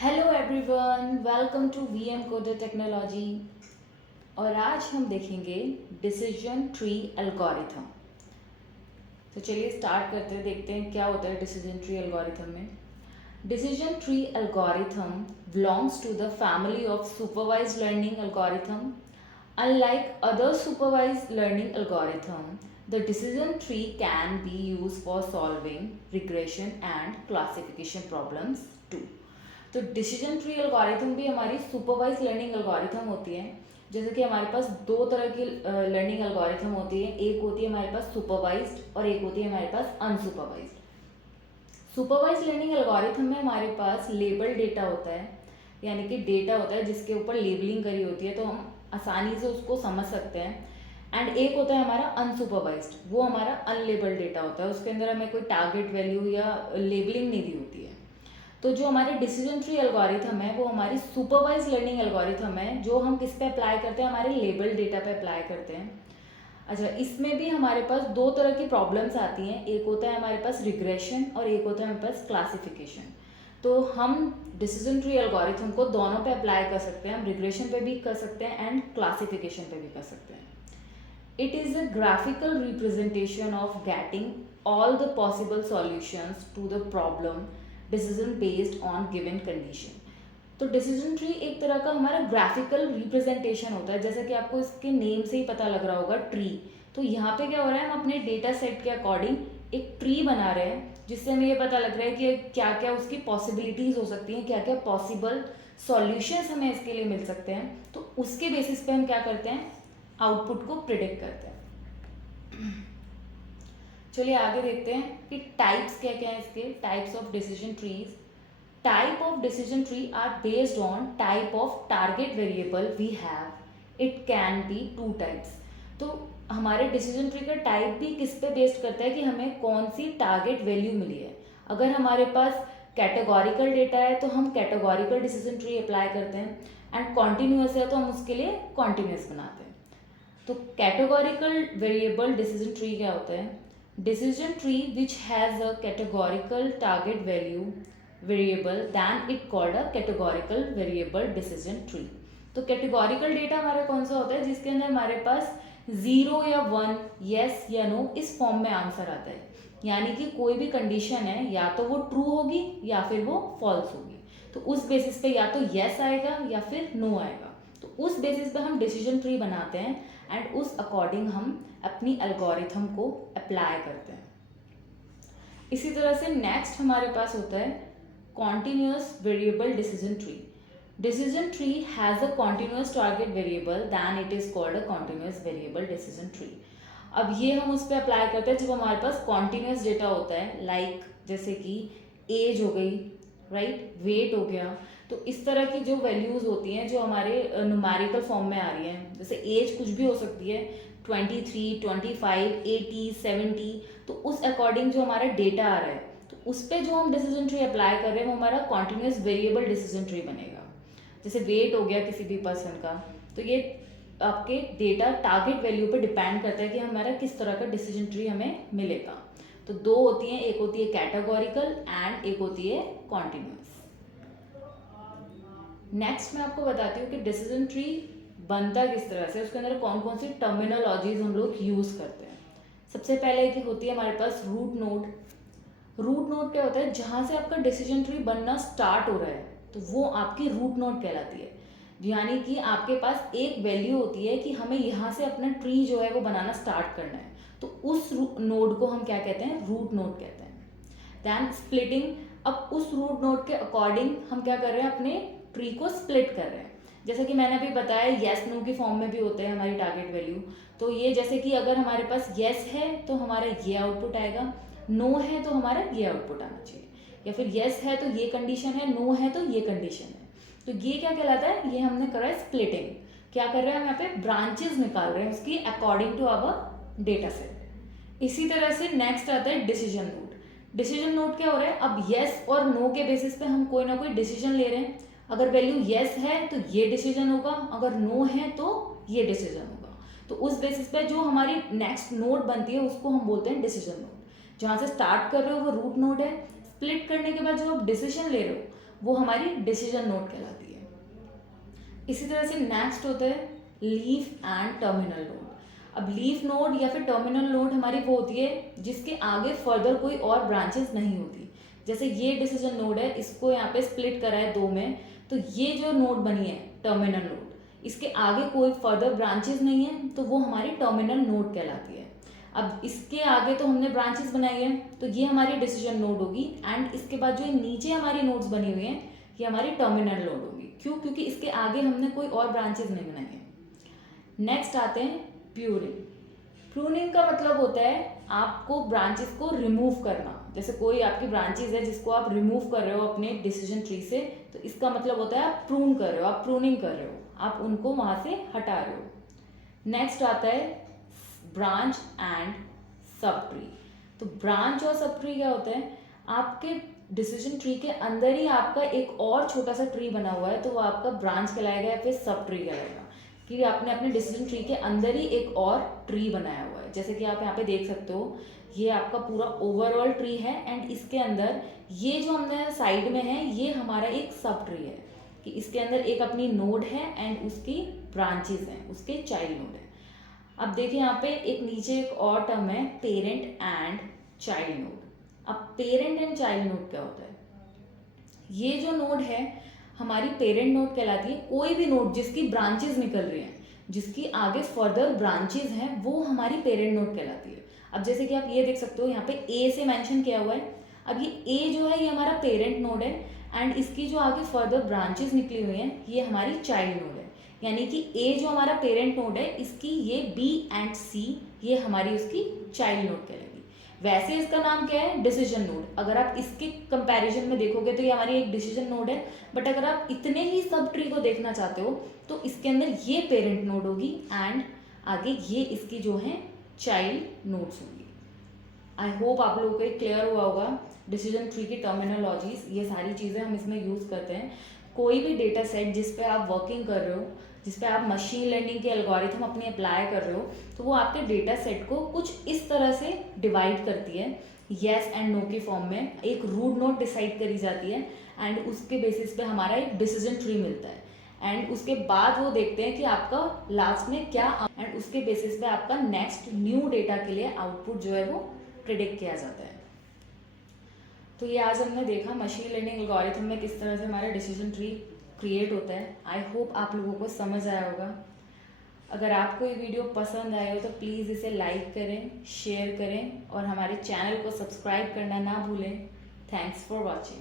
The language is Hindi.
Hello everyone, welcome to VM coder technology. और आज हम देखेंगे डिसीजन ट्री एल्गोरिथम। तो चलिए स्टार्ट करते हैं, देखते हैं क्या होता है डिसीजन ट्री एल्गोरिथम में। Decision tree algorithm belongs to the family of supervised learning algorithm. Unlike other supervised learning algorithm, the decision tree can be used for solving regression and classification problems too. तो डिसीजन ट्री एल्गोरिथम भी हमारी सुपरवाइज लर्निंग एल्गोरिथम होती है। जैसे कि हमारे पास दो तरह की लर्निंग एल्गोरिथम होती है, एक होती है हमारे पास सुपरवाइज्ड और एक होती है हमारे पास अनसुपरवाइज्ड। सुपरवाइज लर्निंग एल्गोरिथम में हमारे पास लेबल डेटा होता है, यानी कि डेटा होता है जिसके ऊपर लेबलिंग करी होती है तो हम आसानी से उसको समझ सकते हैं। एंड एक होता है हमारा अनसुपरवाइज्ड, वो हमारा अनलेबल्ड डेटा होता है, उसके अंदर हमें कोई टारगेट वैल्यू या लेबलिंग नहीं दी होती है। तो जो हमारे डिसीजन ट्री एल्गोरिथम है वो हमारी सुपरवाइज लर्निंग एल्गोरिथम है, जो हम किस पे अप्लाई करते हैं, हमारे लेबल डेटा पे अप्लाई करते हैं। अच्छा, इसमें भी हमारे पास दो तरह की प्रॉब्लम्स आती हैं, एक होता है हमारे पास रिग्रेशन और एक होता है हमारे पास क्लासिफिकेशन। तो हम डिसीजन ट्री एल्गोरिथम को दोनों पे अप्लाई कर सकते हैं, हम रिग्रेशन पे भी कर सकते हैं एंड क्लासिफिकेशन पे भी कर सकते हैं। It is a graphical representation of getting all the possible solutions to the problem decision based on given condition. तो डिसीजन ट्री एक तरह का हमारा ग्राफिकल रिप्रेजेंटेशन होता है, जैसा कि आपको इसके नेम से ही पता लग रहा होगा, ट्री। तो यहाँ पे क्या हो रहा है, हम अपने डेटा सेट के अकॉर्डिंग एक ट्री बना रहे हैं, जिससे हमें ये पता लग रहा है कि क्या क्या उसकी पॉसिबिलिटीज हो सकती हैं, क्या क्या पॉसिबल सॉल्यूशंस हमें इसके लिए मिल सकते हैं। तो उसके बेसिस पे हम क्या करते हैं, आउटपुट को प्रिडिक्ट करते हैं। चलिए आगे देखते हैं कि टाइप्स क्या क्या है इसके, types of decision trees. Type of decision tree are based on type of target variable we have. It can be two types. तो हमारे डिसीजन ट्री का टाइप भी किस पे बेस्ड करता है कि हमें कौन सी टारगेट वैल्यू मिली है। अगर हमारे पास कैटेगोरिकल डेटा है तो हम कैटेगोरिकल डिसीजन ट्री अप्लाई करते हैं, एंड कॉन्टिन्यूस है तो हम उसके लिए कॉन्टिन्यूस बनाते हैं। तो कैटेगोरिकल वेरिएबल डिसीजन ट्री क्या होता है, decision tree which has a categorical target value variable than it called a categorical variable decision tree. तो कैटेगोरिकल डेटा हमारा कौन सा होता है, जिसके अंदर हमारे पास 0 या 1, येस या नो इस फॉर्म में आंसर आता है, यानी कि कोई भी कंडीशन है या तो वो ट्रू होगी या फिर वो फॉल्स होगी। तो उस बेसिस पे या तो येस आएगा या फिर नो आएगा। तो उस बेसिस पे हम डिसीजन ट्री बनाते हैं एंड उस अकॉर्डिंग हम अपनी एल्गोरिथम को अप्लाई करते हैं। इसी तरह से नेक्स्ट हमारे पास होता है continuous variable decision tree. Decision tree has a continuous target variable than it is called a continuous variable decision tree. अब ये हम उस पर अप्लाई करते हैं जब हमारे पास कॉन्टिन्यूस डेटा होता है, लाइक जैसे कि एज हो गई, राइट, वेट हो गया। तो इस तरह की जो वैल्यूज होती हैं जो हमारे न्यूमेरिकल फॉर्म में आ रही हैं, जैसे एज कुछ भी हो सकती है, 23, 25, 80, 70। तो उस अकॉर्डिंग जो हमारा डेटा आ रहा है तो उस पर जो हम डिसीजन ट्री अप्लाई कर रहे हैं वो हमारा कॉन्टिन्यूस वेरिएबल डिसीजन ट्री बनेगा। जैसे वेट हो गया किसी भी पर्सन का, तो ये आपके डेटा टारगेट वैल्यू पे डिपेंड करता है कि हमारा किस तरह का डिसीजन ट्री हमें मिलेगा। तो दो होती हैं, एक होती है कैटेगोरिकल एंड एक होती है कॉन्टिन्यूस। नेक्स्ट मैं आपको बताती हूँ कि डिसीजन ट्री बनता किस तरह से, उसके अंदर कौन कौन सी टर्मिनोलॉजीज हम लोग यूज़ करते हैं। सबसे पहले की होती है हमारे पास रूट नोड। रूट नोड क्या होता है, जहाँ से आपका डिसीजन ट्री बनना स्टार्ट हो रहा है तो वो आपकी रूट नोड कहलाती है। यानी कि आपके पास एक वैल्यू होती है कि हमें यहाँ से अपना ट्री जो है वो बनाना स्टार्ट करना है, तो उस नोड को हम क्या कहते हैं, रूट नोड कहते हैं। दैन स्प्लिटिंग, अब उस रूट नोड के अकॉर्डिंग हम क्या कर रहे हैं, अपने ट्री को स्प्लिट कर रहे हैं। जैसे कि मैंने अभी बताया येस नो की फॉर्म में भी होते हैं हमारी टारगेट वैल्यू। तो ये जैसे कि अगर हमारे पास येस है तो हमारा ये आउटपुट आएगा, नो है तो हमारा ये आउटपुट आना चाहिए, या फिर येस है तो ये कंडीशन है, नो है तो ये कंडीशन है। तो ये क्या कहलाता है, ये हमने करा है स्प्लिटिंग। क्या कर रहे हैं हम यहाँ पे, ब्रांचेस निकाल रहे हैं उसकी according to our data set. इसी तरह से नेक्स्ट आता है डिसीजन नोड। डिसीजन नोड क्या हो रहा है, अब येस और नो के बेसिस पे हम कोई ना कोई डिसीजन ले रहे हैं। अगर वैल्यू येस है तो ये डिसीजन होगा, अगर नो है तो ये डिसीजन होगा। तो उस बेसिस पे जो हमारी नेक्स्ट नोड बनती है उसको हम बोलते हैं डिसीजन नोड। जहाँ से स्टार्ट कर रहे हो वो रूट नोड है, स्प्लिट करने के बाद जो आप डिसीजन ले रहे हो वो हमारी डिसीजन नोड कहलाती है। इसी तरह से नेक्स्ट होता है लीफ एंड टर्मिनल नोड। अब लीफ नोड या फिर टर्मिनल नोड हमारी वो होती है जिसके आगे फर्दर कोई और ब्रांचेस नहीं होती। जैसे ये डिसीजन नोड है, इसको यहाँ पे स्प्लिट करा है 2 में, तो ये जो नोड बनी है टर्मिनल नोड, इसके आगे कोई फर्दर ब्रांचेस नहीं है, तो वो हमारी टर्मिनल नोड कहलाती है। अब इसके आगे तो हमने ब्रांचेस बनाई है, तो ये हमारी डिसीजन नोड होगी। एंड इसके बाद जो नीचे हमारी नोड्स बनी हुई हैं, ये हमारी टर्मिनल नोड होगी। क्यों? क्योंकि इसके आगे हमने कोई और ब्रांचेस नहीं बनाई है। नेक्स्ट आते हैं प्रूनिंग। प्रूनिंग का मतलब होता है आपको ब्रांचेस को रिमूव करना। जैसे कोई आपकी ब्रांचेस है जिसको आप रिमूव कर रहे हो अपने डिसीजन ट्री से, तो इसका मतलब होता है आप प्रून कर रहे हो, आप प्रूनिंग कर रहे हो, आप उनको वहां से हटा रहे हो। नेक्स्ट आता है ब्रांच एंड सब ट्री। तो ब्रांच और सब ट्री क्या होता है, आपके डिसीजन ट्री के अंदर ही आपका एक और छोटा सा ट्री बना हुआ है, तो वो आपका ब्रांच कहलाएगा या फिर सब ट्री कहलाएगा, कि आपने अपने डिसीजन ट्री के अंदर ही एक और ट्री बनाया हुआ है। जैसे कि आप यहाँ पे देख सकते हो, ये आपका पूरा ओवरऑल ट्री है एंड इसके अंदर ये जो हमने साइड में है, ये हमारा एक सब ट्री है, कि इसके अंदर एक अपनी नोड है एंड उसकी ब्रांचेस हैं, उसके चाइल्ड नोड है। अब देखिए यहाँ पे एक नीचे एक और टर्म है पेरेंट एंड चाइल्ड नोड। अब पेरेंट एंड चाइल्ड नोड क्या होता है, ये जो नोड है हमारी पेरेंट नोड कहलाती है। कोई भी नोड जिसकी ब्रांचेस निकल रही हैं, जिसकी आगे फर्दर ब्रांचेस हैं, वो हमारी पेरेंट नोड कहलाती है। अब जैसे कि आप ये देख सकते हो, यहाँ पे ए से मेंशन किया हुआ है। अब ये ए जो है ये हमारा पेरेंट नोड है एंड इसकी जो आगे फर्दर ब्रांचेस निकली हुई हैं, ये हमारी चाइल्ड नोड है। यानी कि ए जो हमारा पेरेंट नोड है, इसकी ये बी एंड सी, ये हमारी उसकी चाइल्ड नोड कहलाएगी। वैसे इसका नाम क्या है, डिसीजन नोड। अगर आप इसके कंपैरिजन में देखोगे तो ये हमारी एक डिसीजन नोड है, बट अगर आप इतने ही सब ट्री को देखना चाहते हो तो इसके अंदर ये पेरेंट नोड होगी एंड आगे ये इसकी जो है चाइल्ड नोड्स होंगी। आई होप आप लोगों को क्लियर हुआ होगा डिसीजन ट्री की टर्मिनोलॉजीज, ये सारी चीज़ें हम इसमें यूज़ करते हैं। कोई भी डेटा सेट जिस पे आप वर्किंग कर रहे हो, जिस पे आप मशीन लर्निंग के एल्गोरिथम अपनी अप्लाई कर रहे हो, तो वो आपके डेटा सेट को कुछ इस तरह से डिवाइड करती है, येस एंड नो के फॉर्म में। एक रूट नोड डिसाइड करी जाती है एंड उसके बेसिस पे हमारा एक डिसीजन ट्री मिलता है एंड उसके बाद वो देखते हैं कि आपका लास्ट में क्या, एंड उसके बेसिस पे आपका नेक्स्ट न्यू डेटा के लिए आउटपुट जो है वो प्रिडिक्ट किया जाता है। तो ये आज हमने देखा मशीन लर्निंग एल्गोरिथम में किस तरह से हमारा डिसीजन ट्री क्रिएट होता है। आई होप आप लोगों को समझ आया होगा। अगर आपको ये वीडियो पसंद आए हो तो प्लीज़ इसे लाइक करें, शेयर करें और हमारे चैनल को सब्सक्राइब करना ना भूलें। Thanks for watching.